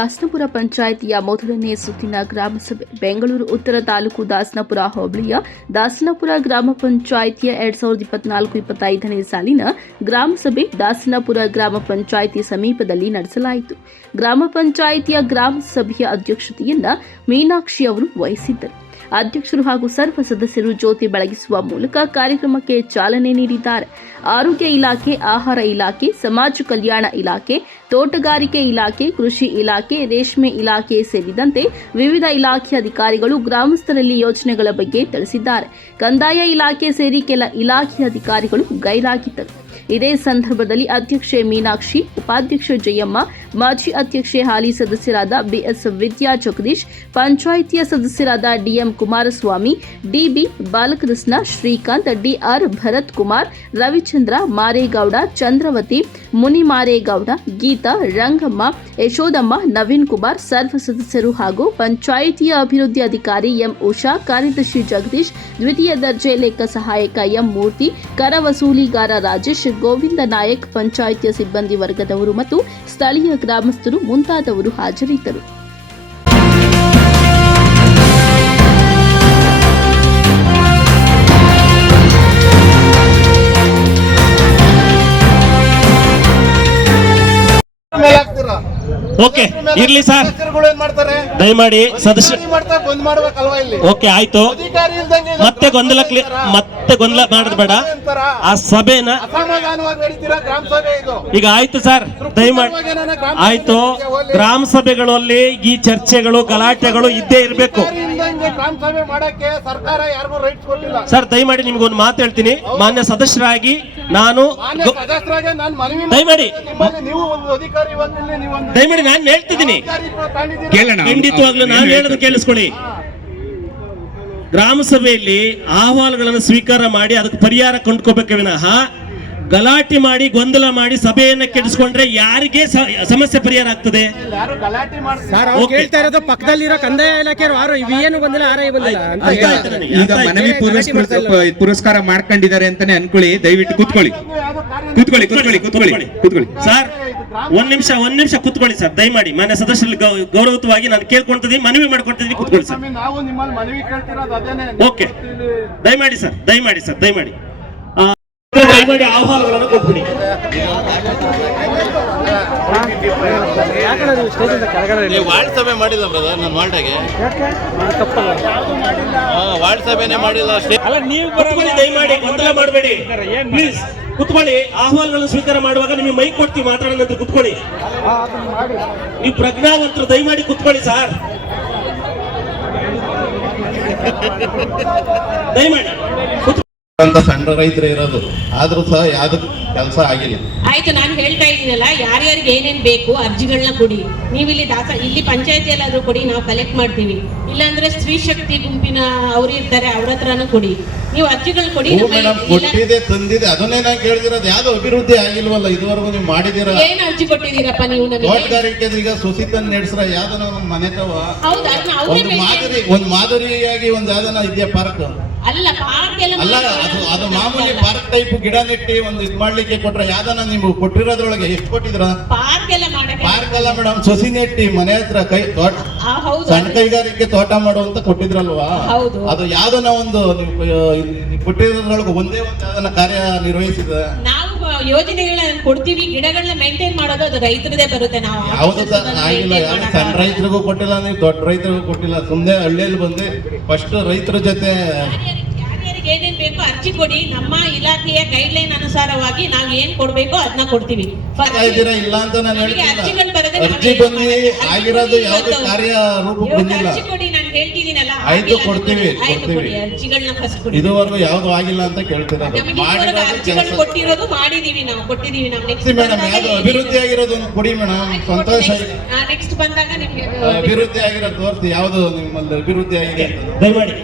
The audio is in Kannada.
ದಾಸನಪುರ ಪಂಚಾಯಿತಿಯ ಮೊದಲನೇ ಸುತ್ತಿನ ಗ್ರಾಮಸಭೆ ಬೆಂಗಳೂರು ಉತ್ತರ ತಾಲೂಕು ದಾಸನಪುರ ಹೋಬಳಿಯ ದಾಸನಪುರ ಗ್ರಾಮ ಪಂಚಾಯಿತಿಯ 2024-25ನೇ ಸಾಲಿನ ಗ್ರಾಮಸಭೆ ದಾಸನಪುರ ಗ್ರಾಮ ಪಂಚಾಯಿತಿ ಸಮೀಪದಲ್ಲಿ ನಡೆಸಲಾಯಿತು. ಗ್ರಾಮ ಪಂಚಾಯಿತಿಯ ಗ್ರಾಮ ಸಭೆಯ ಅಧ್ಯಕ್ಷತೆಯನ್ನ ಮೀನಾಕ್ಷಿ ಅವರು ವಹಿಸಿದ್ದರು. ಅಧ್ಯಕ್ಷರು ಹಾಗೂ ಸರ್ವ ಸದಸ್ಯರು ಜ್ಯೋತಿ ಬೆಳಗಿಸುವ ಮೂಲಕ ಕಾರ್ಯಕ್ರಮಕ್ಕೆ ಚಾಲನೆ ನೀಡಿದ್ದಾರೆ. ಆರೋಗ್ಯ ಇಲಾಖೆ, ಆಹಾರ ಇಲಾಖೆ, ಸಮಾಜ ಕಲ್ಯಾಣ ಇಲಾಖೆ, ತೋಟಗಾರಿಕೆ ಇಲಾಖೆ, ಕೃಷಿ ಇಲಾಖೆ, ರೇಷ್ಮೆ ಇಲಾಖೆ ಸೇರಿದಂತೆ ವಿವಿಧ ಇಲಾಖೆ ಅಧಿಕಾರಿಗಳು ಗ್ರಾಮಸ್ಥರಲ್ಲಿ ಯೋಜನೆಗಳ ಬಗ್ಗೆ ತಿಳಿಸಿದ್ದಾರೆ. ಕಂದಾಯ ಇಲಾಖೆ ಸೇರಿ ಕೆಲ ಇಲಾಖೆ ಅಧಿಕಾರಿಗಳು ಗೈರಾಗಿದ್ದರು. ಇದೇ ಸಂದರ್ಭದಲ್ಲಿ ಅಧ್ಯಕ್ಷೆ ಮೀನಾಕ್ಷಿ, ಉಪಾಧ್ಯಕ್ಷೆ ಜಯಮ್ಮ, ಮಾಜಿ ಅಧ್ಯಕ್ಷೆ ಹಾಲಿ ಸದಸ್ಯರಾದ ಬಿಎಸ್ ವಿದ್ಯಾ ಜಗದೀಶ್, ಪಂಚಾಯಿತಿಯ ಸದಸ್ಯರಾದ DM Kumaraswamy, DB Balakrishna, Srikanth, DR Bharath Kumar, Ravichandra, Maregowda, Chandravathi, Munimaregowda, Geetha, Rangamma, Yashodamma, Naveen Kumar, ಸರ್ವ ಸದಸ್ಯರು ಹಾಗೂ ಪಂಚಾಯಿತಿಯ ಅಭಿವೃದ್ಧಿ ಅಧಿಕಾರಿ ಎಂ ಉಷಾ, ಕಾರ್ಯದರ್ಶಿ ಜಗದೀಶ್, ದ್ವಿತೀಯ ದರ್ಜೆ ಲೆಕ್ಕ ಸಹಾಯಕ ಎಂ ಮೂರ್ತಿ, ಕರ ವಸೂಲಿಗಾರ ರಾಜೇಶ್, ಗೋವಿಂದ ನಾಯಕ್, ಪಂಚಾಯಿತಿಯ ಸಿಬ್ಬಂದಿ ವರ್ಗದವರು ಮತ್ತು ಸ್ಥಳೀಯ ಗ್ರಾಮಸ್ಥರು ಮುಂತಾದವರು ಹಾಜರಿದ್ದರು. ಓಕೆ ಇರ್ಲಿ ಸರ್, ದಯಮಾಡಿ ಸದಸ್ಯ ಓಕೆ ಆಯ್ತು. ಮತ್ತೆ ಗೊಂದಲ ಮಾಡೋದು ಬೇಡ. ಆ ಸಭೆನ ಈಗ ಆಯ್ತು ಸರ್, ದಯಮಾಡಿ ಆಯ್ತು. ಗ್ರಾಮ ಸಭೆಗಳಲ್ಲಿ ಈ ಚರ್ಚೆಗಳು ಗಲಾಟೆಗಳು ಇದ್ದೇ ಇರಬೇಕು ಸರ್. ದಯಮಾಡಿ ನಿಮ್ಗೊಂದು ಮಾತು ಹೇಳ್ತೀನಿ, ಮಾನ್ಯ ಸದಸ್ಯರಾಗಿ ನಾನು ದಯಮಾಡಿ ನಾನು ಹೇಳ್ತಿದ್ದೀನಿ, ಖಂಡಿತವಾಗ್ಲೂ ನಾನು ಹೇಳೋದು ಕೇಳಿಸ್ಕೊಳ್ಳಿ. ಗ್ರಾಮ ಸಭೆಯಲ್ಲಿ ಅಹವಾಲುಗಳನ್ನು ಸ್ವೀಕಾರ ಮಾಡಿ ಅದಕ್ಕೆ ಪರಿಹಾರ ಕೊಂಡ್ಕೋಬೇಕೆ ವಿನಃ ಗಲಾಟೆ ಮಾಡಿ ಗೊಂದಲ ಮಾಡಿ ಸಭೆಯನ್ನ ಕೆಡಿಸ್ಕೊಂಡ್ರೆ ಯಾರಿಗೆ ಸಮಸ್ಯೆ ಪರಿಹಾರ ಆಗ್ತದೆ? ಕೇಳ್ತಾ ಇರೋದು ಪಕ್ಕದಲ್ಲಿರೋ ಕಂದಾಯ ಇಲಾಖೆ ಏನು ಬಂದಿಲ್ಲ, ಈಗ ಮನವಿ ಪುರಸ್ಕಾರ ಮಾಡ್ಕೊಂಡಿದ್ದಾರೆ ಅಂತಾನೆ ಅನ್ಕೊಳ್ಳಿ. ದಯವಿಟ್ಟು ಕೂತ್ಕೊಳ್ಳಿ ಸರ್. ಒಂದ್ ನಿಮಿಷ ಕೂತ್ಕೊಳ್ಳಿ ಸರ್, ದಯಮಾಡಿ. ಮಾನ್ಯ ಸದಸ್ಯರಲ್ಲಿ ಗೌರವವಾಗಿ ನಾನು ಕೇಳ್ಕೊಂತಿದ್ದೀನಿ, ಮನವಿ ಮಾಡ್ಕೊಂತಿದ್ದೀನಿ, ಕೂತ್ಕೊಳ್ಳಿ ಸರ್. ಓಕೆ, ದಯಮಾಡಿ ಸರ್, ದಯಮಾಡಿ ಆಹ್ವಾನಗಳನ್ನು ಕೊಟ್ಬಿಡಿ. ವಾರ್ಡ್ ಸಭೆ ಮಾಡಿಲ್ಲ ಬ್ರದರ್, ನಾನು ವಾರ್ಡಾಗೆ ವಾರ್ಡ್ ಸಭೆನೇ ಮಾಡಿಲ್ಲ ಅಷ್ಟೇ. ದಯಮಾಡಿ ಗೊಂದಲ ಮಾಡಬೇಡಿ ಪ್ಲೀಸ್, ಕುತ್ಕೊಳ್ಳಿ. ಆಹ್ವಾನಗಳನ್ನು ಸ್ವೀಕಾರ ಮಾಡುವಾಗ ನಿಮಗೆ ಮೈಕ್ ಕೊಡ್ತೀವಿ, ಮಾತಾಡೋಣ ಅಂತ ಕುತ್ಕೊಳ್ಳಿ. ನೀವು ಪ್ರಜ್ಞಾವಂತರು, ದಯಮಾಡಿ ಕುತ್ಕೊಳ್ಳಿ ಸರ್, ದಯಮಾಡಿ. ಅಂತ ಸಣ್ಣ ರೈತರು ಇರೋದು, ಆದ್ರೂ ಸಹ ಯಾವ್ದು ಕೆಲಸ ಆಗಿಲ್ಲ. ಆಯ್ತು, ನಾನು ಹೇಳ್ತಾ ಇದ್ದೀನಲ್ಲ, ಯಾರ್ಯಾರಿಗೆ ಏನೇನ್ ಬೇಕು ಅರ್ಜಿಗಳನ್ನ ಕೊಡಿ. ನೀವಿಲ್ಲಿ ಇಲ್ಲಿ ಪಂಚಾಯತಿಯಲ್ಲಾದ್ರೂ ಕೊಡಿ, ನಾವು ಕಲೆಕ್ಟ್ ಮಾಡ್ತೀವಿ. ಇಲ್ಲಾಂದ್ರೆ ಸ್ತ್ರೀ ಶಕ್ತಿ ಗುಂಪಿನ ಅವ್ರು ಇರ್ತಾರೆ, ಅವ್ರ ಹತ್ರನೂ ಕೊಡಿ. ನೀವು ಅರ್ಜಿಗಳು ಕೊಡಿ. ಕೊಟ್ಟಿದೆ, ತಂದಿದೆ, ಅದನ್ನೇ ನಾನು ಕೇಳಿದಿರೋದು. ಯಾವ್ದು ಅಭಿವೃದ್ಧಿ ಆಗಿಲ್ವಲ್ಲ ಇದುವರೆಗೂ ನೀವು ಮಾಡಿದಿರ. ಏನ್ ಅರ್ಜಿ ಕೊಟ್ಟಿದ್ದೀರಪ್ಪ ನೀವು? ತೋಟಗಾರಿಕೆ ಈಗ ಸುಸಿತನ್ ನಡೆಸ್ರ ಯಾವ್ದನ ಮನೆತವ ಒಂದು ಮಾದರಿಯಾಗಿ ಒಂದು ಯಾವ್ದನ ಇದೆಯಾ ಪಾರ್ಕ್? ಅಲ್ಲ, ಅಲ್ಲ, ಅದು ಮಾಮೂಲಿ ಪಾರ್ಕ್ ಟೈಪ್ ಗಿಡ ನೆಟ್ಟಿ ಒಂದು ಇದ್ ಮಾಡ್ಲಿಕ್ಕೆ ಕೊಟ್ರೆ ಯಾವ್ದನ ನೀವು ಕೊಟ್ಟಿರೋದ್ರೊಳಗೆ ಎಷ್ಟು ಕೊಟ್ಟಿದ್ರ? ಪಾರ್ಕ್ ಅಲ್ಲ ಮೇಡಮ್, ಸೊಸಿ ನೆಟ್ಟಿ ಮನೆ ಹತ್ರ ಸಣ್ಣ ಕೈಗಾರಿಕೆ ತೋಟ ಮಾಡುವಂತ ಕೊಟ್ಟಿದ್ರಲ್ವಾ? ಅದು ಯಾವ್ದನ ಒಂದು ನೀವು ಕೊಟ್ಟಿರೋದ್ರೊಳಗೆ ಒಂದೇ ಒಂದು ಯಾವ್ದನ ಕಾರ್ಯ ನಿರ್ವಹಿಸಿದ? ನಾವು ಯೋಜನೆಗಳನ್ನ ಕೊಡ್ತೀವಿ, ಗಿಡಗಳನ್ನ ಮೇಂಟೈನ್ ಮಾಡೋದು ಅದು ರೈತರದೇ ಬರುತ್ತೆ. ನಾವು ಯಾವ್ದು ಆಗಿಲ್ಲ, ಯಾವ್ದು ಸಣ್ಣ ರೈತರಿಗೂ ಕೊಟ್ಟಿಲ್ಲ, ನೀವು ದೊಡ್ಡ ರೈತರಿಗೂ ಕೊಟ್ಟಿಲ್ಲ. ಸುಮ್ಮನೆ ಹಳ್ಳಿಯಲ್ಲಿ ಬಂದು ಫಸ್ಟ್ ರೈತರ ಜೊತೆ ಏನೇನ್ ಬೇಕು ಅರ್ಜಿ ಕೊಡಿ. ನಮ್ಮ ಇಲಾಖೆಯ ಗೈಡ್ ಲೈನ್ ಅನುಸಾರವಾಗಿ ನಾವು ಏನ್ ಕೊಡ್ಬೇಕು ಅದನ್ನ ಕೊಡ್ತೀವಿ. ಇಲ್ಲ ಅಂತ ನಾನು ಹೇಳ್ತೀನಿ. ಅರ್ಜಿ ಬಂದು ಆಗಿರೋದು ಯಾವ್ದು ಕಾರ್ಯ ರೂಪಕ್ಕೆ ಬಂದಿಲ್ಲ. ಅರ್ಜಿ ಕೊಡಿ, ನಾನು ಹೇಳ್ತಿದ್ದೀನಲ್ಲ. ಆಯ್ತು, ಕೊಡ್ತೀವಿ. ಅರ್ಜಿಗಳನ್ನ ಫಸ್ಟ್ ಕೊಡಿ. ಇದುವರೆಗೂ ಯಾವ್ದು ಆಗಿಲ್ಲ ಅಂತ ಕೇಳ್ತಿರೋದು. ಅರ್ಜಿಗಳು ಕೊಟ್ಟಿರೋದು ಮಾಡಿದೀವಿ, ನಾವು ಕೊಟ್ಟಿದೀವಿ. ನಾವು ಮೇಡಮ್ ಯಾವ್ದು ಅಭಿವೃದ್ಧಿ ಆಗಿರೋದು ಕೊಡಿ ಮೇಡಮ್, ಸಂತೋಷ. ನೆಕ್ಸ್ಟ್ ಬಂದಾಗ ನಿಮ್ಗೆ ಅಭಿವೃದ್ಧಿ ಆಗಿರೋದು ತೋರಿಸಿ, ಯಾವ್ದು ನಿಮ್ಮಲ್ಲಿ ಅಭಿವೃದ್ಧಿ ಆಗಿದೆ ದಯಮಾಡಿ.